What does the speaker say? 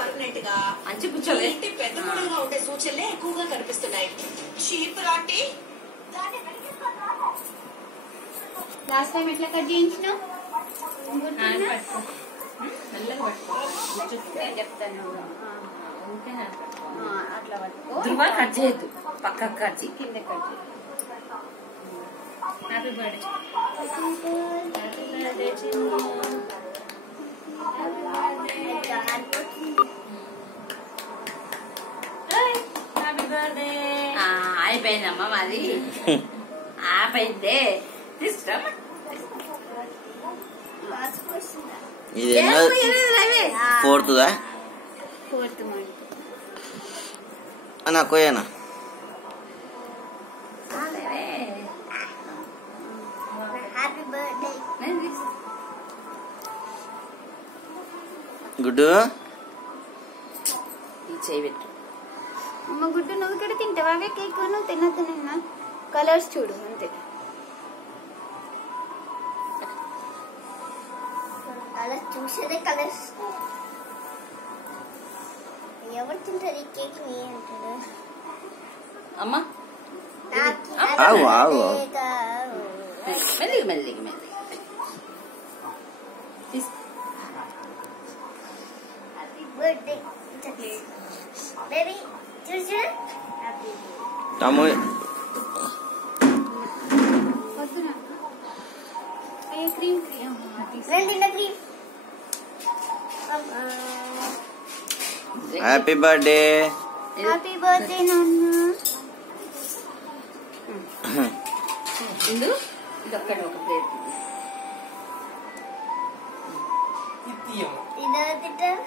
Permanent గా ఇంటి పెద్ద కొడుకుగా ఉండే సూచనలే ఎక్కువగా కనిపిస్తున్నాయి. చీప్ రాంటి లాస్ట్ టైం ఎట్లా కట్ చేయించినావు? చెప్తాను అట్లా పట్టుకో. కట్ చేయొద్దు, పక్కకు కట్ చేయి, కింద కట్ చేయి. Happy birthday. అయిపోయిందమ్మా మాది, ఆపైందే. తీసుకురామ్మా. ఇదేమో ఫోర్త్దా అన్నా కోయనా గుడ్డు చేయి పెట్టు. అమ్మ గుడ్డు నువ్వు ఇక్కడ తింటావా? అవే కేక్ నువ్వు తిన్నా కలర్స్ చూడు అంతే. అలా చూసేదే కలర్స్. ఎవరు తింటారు ఈ కేక్? ని అంటారు అమ్మా. మెల్లిగా మెల్లిగా మెల్లిగా హ్యాపీ బర్త్డే బేబీ. చూసు తమ్ము cream cream. Happy birthday. Happy birthday నాన్న. ఇందు ఇది ఒక్కటి ఒక ప్లేట్. ఇదో తింటారు.